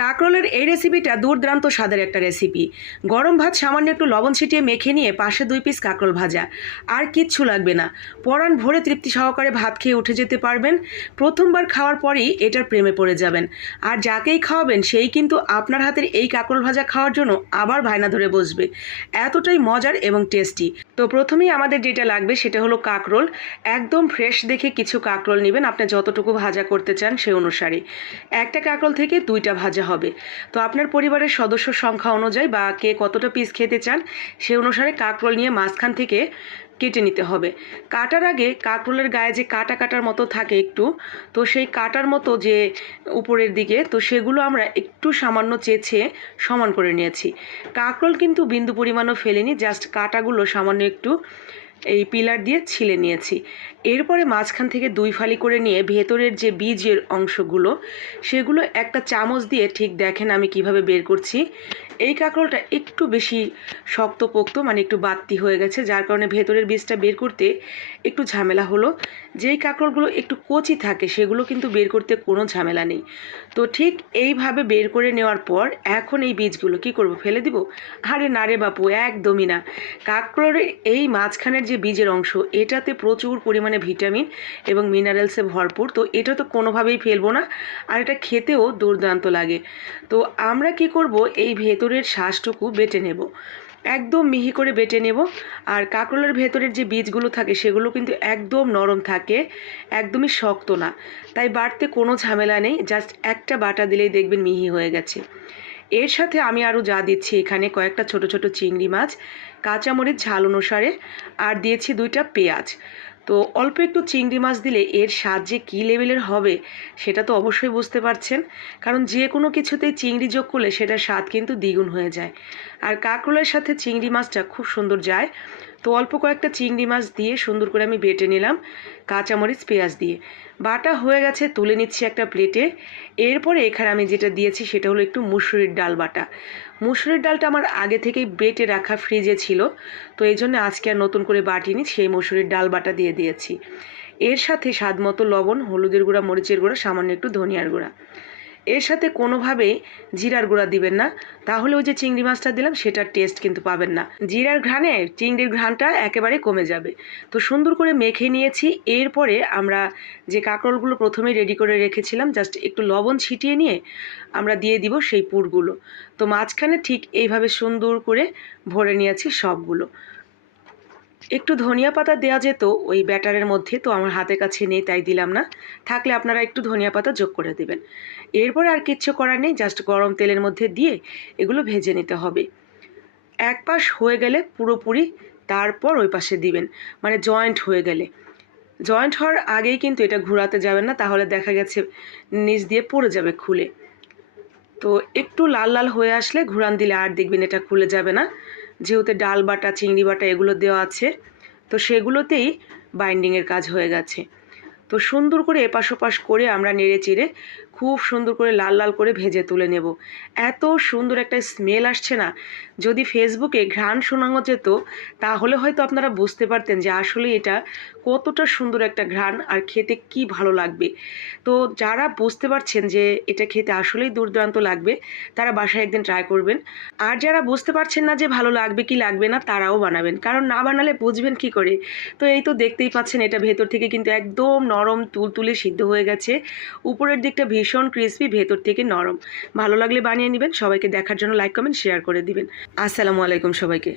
কাঁকরোলের এই রেসিপিটা দুর্দান্ত স্বাদের একটা রেসিপি। গরম ভাত সামান্য একটু লবণ ছিটিয়ে মেখে নিয়ে পাশে 2 পিস কাঁকরোল ভাজা, আর কিচ্ছু লাগবে না। পরাণ ভরে তৃপ্তি সহকারে ভাত খেয়ে উঠে যেতে পারবেন। প্রথমবার খাওয়ার পরই এটার প্রেমে পড়ে যাবেন। আর যাকেই খাওয়াবেন সেই কিন্তু আপনার হাতের এই কাঁকরোল ভাজা খাওয়ার জন্য আবার বায়না ধরে বসবে। এতটাই মজার এবং টেস্টি। তো প্রথমেই আমাদের যেটা লাগবে সেটা হলো কাঁকরোল। একদম ফ্রেশ দেখে কিছু কাঁকরোল নেবেন, আপনি যতটুকু ভাজা করতে চান সেই অনুসারে। একটা কাঁকরোল থেকে 2টা ভাজা হবে। তো আপনার পরিবারের সদস্য সংখ্যা অনুযায়ী বা কে কতটা পিস খেতে চান সেই অনুসারে কাঁকরোল নিয়ে মাঝখান থেকে কেটে নিতে হবে। কাটার আগে কাঁকরোলের গায়ে যে কাটার মতো থাকে একটু, তো সেই কাটার মতো যে উপরের দিকে, তো সেগুলো আমরা একটু সামান্য চেঁচে সমান করে নিয়েছি। কাঁকরোল কিন্তু বিন্দু পরিমাণও ফেলেনি, জাস্ট কাটাগুলো সামান্য একটু এই পিলার দিয়ে ছিলে নিয়েছি। এরপরে মাঝখান থেকে 2 ফালি করে নিয়ে ভেতরের যে বীজের অংশগুলো সেগুলো একটা চামচ দিয়ে ঠিক দেখেন আমি কিভাবে বের করছি। এই কাঁকরোলটা একটু বেশি শক্তপোক্ত, মানে একটু বাড়তি হয়ে গেছে, যার কারণে ভেতরের বীজটা বের করতে একটু ঝামেলা হলো। যেই কাঁকরোলগুলো একটু কচি থাকে সেগুলো কিন্তু বের করতে কোনো ঝামেলা নেই। তো ঠিক এইভাবে বের করে নেওয়ার পর এখন এই বীজগুলো কি করব, ফেলে দিব? আরে না রে বাপু, একদমই না। কাঁকরোলের এই মাঝখানের যে বীজের অংশ, এটাতে প্রচুর পরিমাণে ভিটামিন এবং মিনারেলসে ভরপুর। তো এটা তো কোনোভাবেই ফেলবো না, আর এটা খেতেও দুর্দান্ত লাগে। তো আমরা কি করব, এই ভেতরের শ্বাসটুকু বেটে নেব, একদম মিহি করে বেটে নেব। আর কাঁকরোলের ভেতরের যে বীজগুলো থাকে সেগুলো কিন্তু একদম নরম থাকে, একদমই শক্ত না, তাই বাটতে কোনো ঝামেলা নেই। জাস্ট একটা বাটা দিলেই দেখবেন মিহি হয়ে গেছে। এর সাথে আমি আরও যা দিচ্ছি, এখানে কয়েকটা ছোট ছোট চিংড়ি মাছ, কাঁচামরিচ ঝাল অনুসারে, আর দিয়েছি 2টা পেঁয়াজ। তো অল্প একটু চিংড়ি মাছ দিলে এর স্বাদ যে কী লেভেলের হবে সেটা তো অবশ্যই বুঝতে পারছেন, কারণ যে কোনো কিছুতেই চিংড়ি যোগ করলে সেটার স্বাদ কিন্তু দ্বিগুণ হয়ে যায়। আর কাঁকরোলের সাথে চিংড়ি মাছটা খুব সুন্দর যায়। তো অল্প কয়েকটা চিংড়ি মাছ দিয়ে সুন্দর করে আমি বেটে নিলাম কাঁচামরিচ পেঁয়াজ দিয়ে। বাটা হয়ে গেছে, তুলে নিচ্ছি একটা প্লেটে। এরপরে এখানে আমি যেটা দিয়েছি সেটা হলো একটু মুসুরির ডাল বাটা। মুসুরির ডালটা আমার আগে থেকেই বেটে রাখা ফ্রিজে ছিল, তো এই জন্য আজকে আর নতুন করে বাটিনি, সেই মুসুরির ডাল বাটা দিয়ে দিয়েছি। এর সাথে স্বাদ মতো লবণ, হলুদের গুঁড়া, মরিচের গুঁড়া, সামান্য একটু ধনিয়ার গুঁড়া। এর সাথে কোনোভাবেই জিরার গুঁড়া দিবেন না, তাহলে ওই যে চিংড়ি মাছটা দিলাম সেটার টেস্ট কিন্তু পাবেন না। জিরার ঘ্রাণে চিংড়ির ঘ্রাণটা একেবারে কমে যাবে। তো সুন্দর করে মেখে নিয়েছি। এরপরে আমরা যে কাঁকরোলগুলো প্রথমেই রেডি করে রেখেছিলাম, জাস্ট একটু লবণ ছিটিয়ে নিয়ে আমরা দিয়ে দিব সেই পুরগুলো। তো মাঝখানে ঠিক এইভাবে সুন্দর করে ভরে নিয়েছি সবগুলো। একটু ধনিয়া পাতা দেওয়া যেত ওই ব্যাটারের মধ্যে, তো আমার হাতের কাছে নেই তাই দিলাম না, থাকলে আপনারা একটু ধনিয়া পাতা যোগ করে দেবেন। এরপর আর কিচ্ছু করার নেই, জাস্ট গরম তেলের মধ্যে দিয়ে এগুলো ভেজে নিতে হবে। এক পাশ হয়ে গেলে পুরোপুরি তারপর ওই পাশে দিবেন, মানে জয়েন্ট হয়ে গেলে। জয়েন্ট হওয়ার আগেই কিন্তু এটা ঘোরাতে যাবেন না, তাহলে দেখা গেছে নিচ দিয়ে পড়ে যাবে খুলে। তো একটু লাল লাল হয়ে আসলে ঘুরান দিলে আর দেখবেন এটা খুলে যাবে না, যেহেতু ডাল বাটা, চিংড়ি বাটা এগুলো দেওয়া আছে, তো সেগুলোতেই বাইন্ডিংয়ের কাজ হয়ে গেছে। তো সুন্দর করে এপাশ ওপাশ করে আমরা নেড়ে চেড়ে খুব সুন্দর করে লাল লাল করে ভেজে তুলে নেব। এত সুন্দর একটা স্মেল আসছে না, যদি ফেসবুকে ঘ্রাণ শোনানো যেত তাহলে হয়তো আপনারা বুঝতে পারতেন যে আসলে এটা কতটা সুন্দর একটা ঘ্রাণ আর খেতে কি ভালো লাগবে। তো যারা বুঝতে পারছেন যে এটা খেতে আসলেই দুর্দান্ত লাগবে তারা বাসায় একদিন ট্রাই করবেন। আর যারা বুঝতে পারছেন না যে ভালো লাগবে কি লাগবে না, তারাও বানাবেন, কারণ না বানালে বুঝবেন কি করে। তো এই তো দেখতেই পাচ্ছেন, এটা ভেতর থেকে কিন্তু একদম নরম তুলতুলে সিদ্ধ হয়ে গেছে। উপরের দিকটা ভীষণ ক্রিসপি, ভেতর থেকে নরম। ভালো লাগলে বানিয়ে নেবেন। সবাইকে দেখার জন্য লাইক, কমেন্ট, শেয়ার করে দিবেন। আসসালামু আলাইকুম সবাইকে।